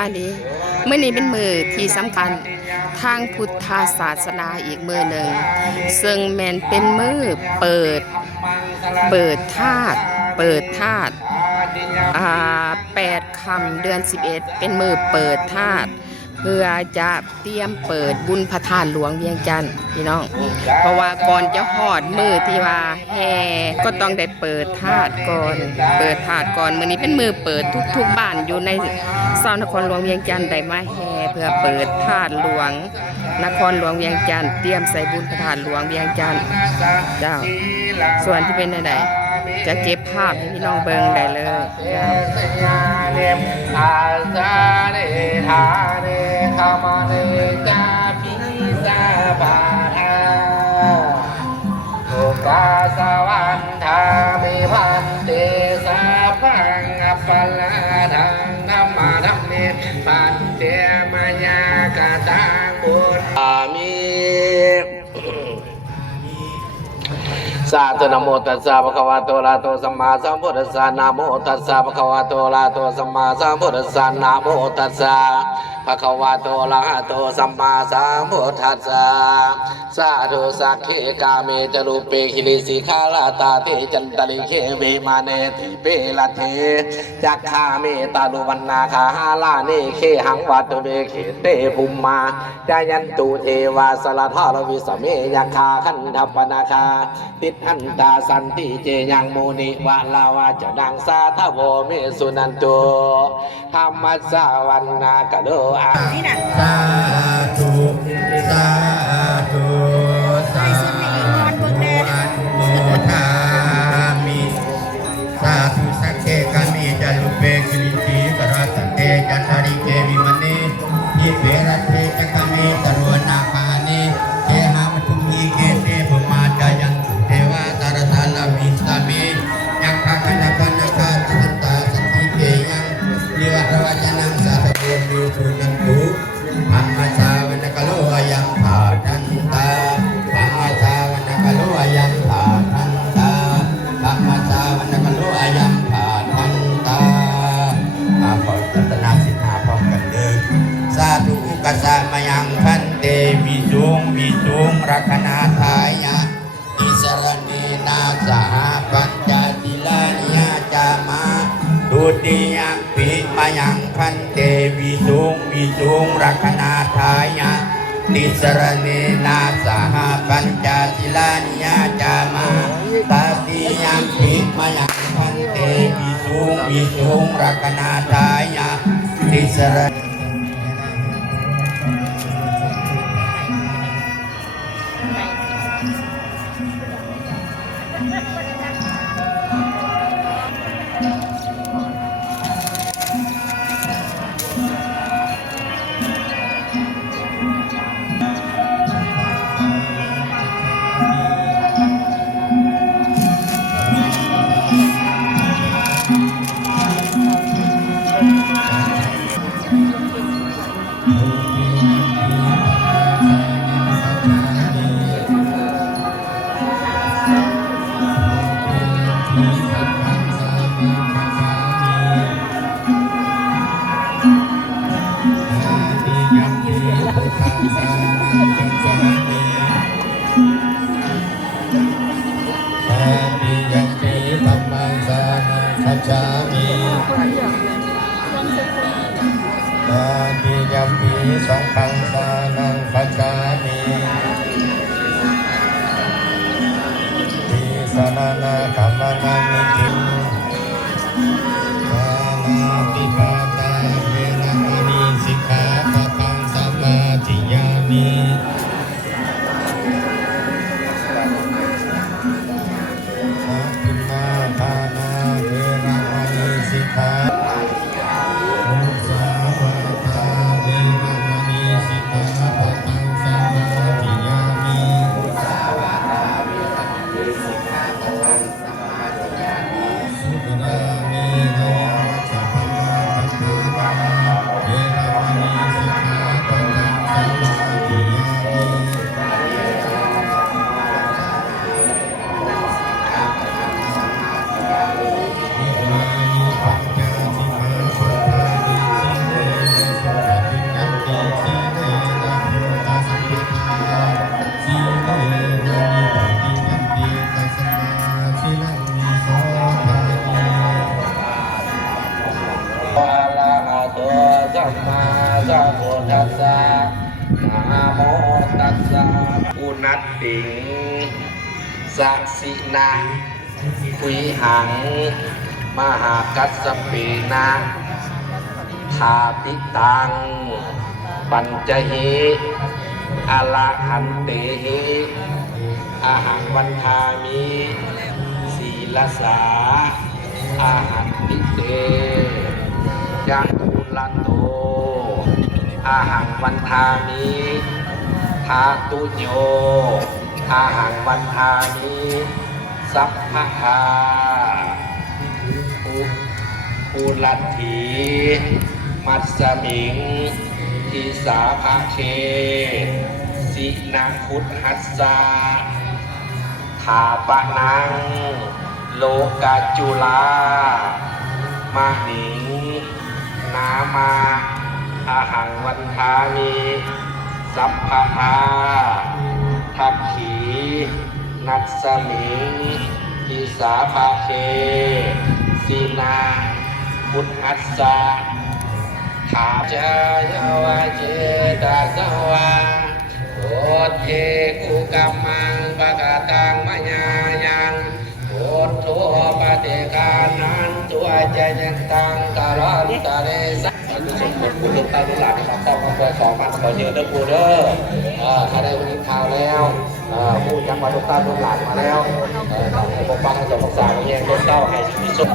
บายดีมื้อนี้เป็นมื้อที่สำคัญทางพุทธศาสนาอีกมื้อหนึ่งซึ่งแม่นเป็นมื้อเปิดธาตุ8ค่ำเดือน11เป็นมื้อเปิดธาตุเพื่อจะเตรียมเปิดบุญพระธาตุหลวงเวียงจันทน์พี่น้องเพราะว่าก่อนจะฮอดมื้อที่ว่าแห่ก็ต้องได้เปิดธาตุก่อนมื้อนี้เป็นมื้อเปิดทุกบ้านอยู่ในชาวนครหลวงเวียงจันทน์ได้มาแห่เพื่อเปิดธาตุหลวงนครหลวงเวียงจันทน์เตรียมใส่บุญพระธาตุหลวงเวียงจันทน์เจ้าส่วนที่เป็นใดจะเก็บภาพให้พี่น้องเบิ่งได้เลยกาสวันทามิพันเตสาพังอปัลลาทังธรรมะธรรมิปันเตมยากตังบุญอามิสาธุนะโมตัสสะภะคะวะโตอะระหะโตสัมมาสัมพุทธัสสะนะโมตัสสะภะคะวะโตอะระหะโตสัมมาสัมพุทธัสสะนะโมตัสสะภะคะวะโตอะระหะโตสัมมาสัมพุทธัสสะสาธุสักเขกาเมจรูปเปหิริสิขาลาตาเตจันตลิเคเวมาเนติเปละเทจักขาเมตาลุวันนาคาหาลาเนเคหังวัตเวเขเตภุมมาจายันตุเทวาสละทารวิสเมยคาขันธปนาคาติอันตาสันติเจยังโมนิวะลาวาจะดังสาทโวเมสุนันโตธรรมสาวันนากะโลอาสาธุสาธุสาธุอนุโมทามิสาธุสักเกกามิจารุเปกิลิติกรัตเตจันทริเกวิมณีทิเปรัตเตจักเมตรวนาคานิเทหามทุมีเกเตภมาจายังเทวาตารทาลามิสามิยังภาคันภนาคาตันตาสติเกยังลิวะรวจนังสาธุเมสุนันตุธรรมสาวนกโลยังภาทันตาธรรมสาวนกโลยังภาทันตาธรรมสาวนกโลยังภาทันตาขอรัตนาสิทธาพร้อมกันเดินสาธุกัสสะมยังพันเตวิสุงรักนาทายะอิสรณีนาสหปัญจติลานิยาจามาดุติยังปิมายังพันเตวิสุงรักนาทายะติสรณีนาสหปัญจติลานิยาจามาตาติยังปิมายังพันเตวิสุงรักนาทายะติสรสังฆังสานังคัจฉามิทิสนานาคัมมานามิทิปานาติปาตาเวรมณีสิกขาปะทังสมาธิยามิสัพพิมาทานาเวรมณีสิกขามุสาวาทาเวรมณีสิกขา สสะอุนัตติงสัสินาคุยหังมหากัสสเปนะทาติตังปัญจหิอลาหันเตหิอาหังวันทามิศีลสาอาหันติเตยังกุลโตอาหังวันทามิทาตุโยอาหังวันทามิสัพพะทาภูลัทธีมัสสมิงทิสาภาเคสินาคุตหัสสาถาปะนังโลกาจุลามหิงนามาอาหังวันทามิสัพพะทาทักขีนัสสมิงทิสาภาเคสินาพุทธัสสะถาจายาวะเจตสวะโอเทกุกัมมังปะกะตังมะญายังโอโทปะเตกานันตัวใจยันตังกะรันตะเรสันตุสมบูรณ์คุณตาลุหลานมาต้องมาคอยสองมันขอเยอะเด้อกูเด้อถ้าได้วันนี้ข่าวแล้วผู้ยังมาลุกตาลุหลานมาแล้วให้ปกปักให้สมศักดิ์แยงต้นเต้าให้ชีวิตสุข